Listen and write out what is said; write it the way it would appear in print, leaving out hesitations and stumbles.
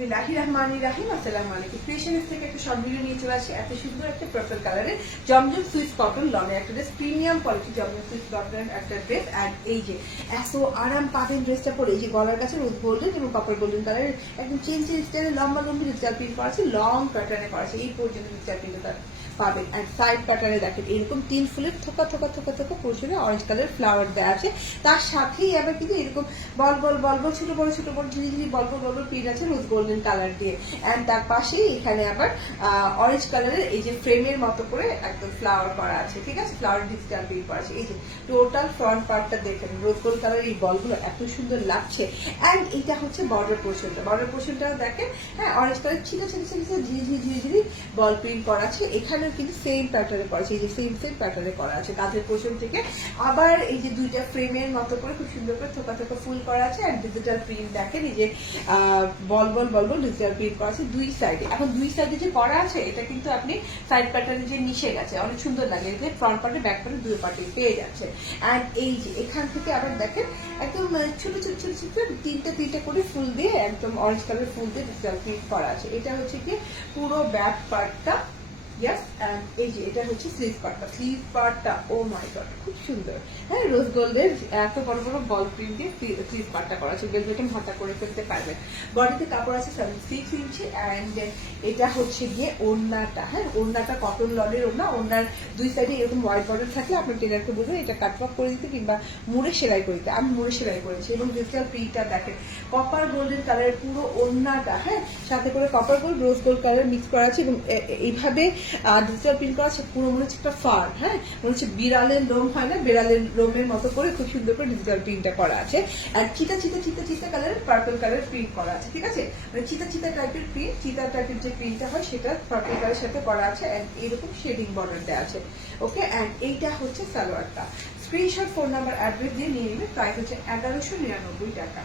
বিসমিল্লাহির রহমানির রহিম। আসসালামু আলাইকুম। ক্রিয়েশনস থেকে একটা শর্ট ভিডিও নিয়ে চলে আসি। এত সুন্দর একটা পার্পল কালারের জমজম সুইস কটন লনের একটা ড্রেস, প্রিমিয়াম কোয়ালিটি জমজম সুইস কটনের একটা ড্রেস। আর এই যে এত আরাম পাবেন ড্রেসটা পরে, এই যে গলার কাছে রোজ গোল্ডেন এবং কপার গোল্ডেন কালারের একদম চেঞ্জ স্টাইলে লম্বা লম্বি ডিজিটাল প্রিন্ট করা আছে, লং প্যাটার্নে করা আছে। এই পর্যন্ত ডিজিটাল প্রিন্টটা পাবেন। আর সাইড প্যাটার্নে দেখেন এরকম 3 ফুলের থোকা থোকা থোকা থোকা পোর্শনে অরেঞ্জ কালার ফ্লাওয়ার দেওয়া আছে। তার সাথেই আবার কিন্তু এরকম বল বল বল বল ছোট বড় ঝিরি ঝিরি বল বল বল প্রিন্ট আছে রোজ গোল্ডেন কালার দিয়ে। অ্যান্ড তার পাশেই এখানে আবার অরেঞ্জ কালারের এই যে ফ্রেমের মতো করে একদম ফ্লাওয়ার করা আছে, ঠিক আছে, ফ্লাওয়ার ডিজিটাল প্রিন্ট করা আছে। এই যে টোটাল ফ্রন্ট পার্টটা দেখেন রোজ গোল্ড কালারের এই বলগুলো এত সুন্দর লাগছে। অ্যান্ড এটা হচ্ছে বর্ডার পোর্শনটাও দেখেন, হ্যাঁ, অরেঞ্জ কালার ছিটা ছিটা ছিটা ঝিরি ঝিরি ঝিরি ঝিরি বল প্রিন্ট করা আছে। এখানেও কিন্তু সেম প্যাটার্নে করা আছে, এই যে সেম প্যাটার্নে করা আছে। কাঁধের পোর্শন থেকে আবার এই যে দুইটা ফ্রেমের মতো করে খুব সুন্দর করে থোকা থোকা ফুল করা আছে। আর ডিজিটাল প্রিন্ট দেখেন, এই যে বল বল বল বল ডিজিটাল প্রিন্ট করা আছে দুই সাইডে। এখন দুই সাইডে যে করা আছে এটা কিন্তু আপনি সাইড প্যাটার্নে যে মিশে গেছে, অনেক সুন্দর লাগে। এতে ফ্রন্ট পার্টে ব্যাক পার্টে দুই পার্টে পেয়ে যাচ্ছে। অ্যান্ড এই যে এখান থেকে আবার দেখেন একদম ছোট ছোট ছোট ছোট তিনটা করে ফুল দিয়ে একদম অরেঞ্জ কালার ফুল দিয়ে ডিজিটাল প্রিন্ট করা আছে। এটা হচ্ছে কি পুরো ব্যাক পার্টটা। Yes, and এই যে এটা হচ্ছে স্লিভ পার্টটা ও মাই গড খুব সুন্দর, হ্যাঁ, রোজ গোল্ডের এত বড় বড় বল প্রিন্ট দিয়ে স্লিভ পার্টটা করা আছে। বেলভেটন ভাটা করে ফেলতে পারবেন। বডিতে কাপড় আছে 6 ইঞ্চি। অ্যান্ড এটা হচ্ছে গিয়ে ওড়নাটা, হ্যাঁ, ওড়নাটা কটন লনের ওড়না। ওড়নার দুই সাইডে এরকম হোয়াইট বর্ডার থাকলে আপনার টেলারকে বলবেন এটা কাটওয়ার্ক করে দিতে কিংবা মুড়ে সেলাই করে দিতে। আমি মুড়ে সেলাই করেছি। এবং ডিজিটাল প্রিন্টটা দেখেন কপার গোল্ডেন কালারের পুরো ওড়নাটা, হ্যাঁ, সাথে করে copper gold rose gold colour mix করা আছে। এবং এইভাবে ডিজিটাল প্রিন্ট করা আছে পুরো মনে হচ্ছে একটা ফার, হ্যাঁ, মনে হচ্ছে বিড়ালের লোম হয় না, বিড়ালের লোমের মতো করে খুব সুন্দর করে ডিজিটাল প্রিন্টটা করা আছে। আর চিতা চিতা চিতা চিতা কালারের পার্পল কালার প্রিন্ট করা আছে, ঠিক আছে, মানে চিতা চিতা টাইপের প্রিন্ট, চিতা টাইপের যে প্রিন্টটা হয় সেটা পার্পল কালারের সাথে করা আছে। অ্যান্ড এরকম শেডিং বর্ডার দেওয়া আছে। ওকে, অ্যান্ড এইটা হচ্ছে সালোয়ারটা। স্ক্রিনশট, ফোন নাম্বার, অ্যাড্রেস দিয়ে নিয়ে নেবে। প্রাইস হচ্ছে 1199 টাকা।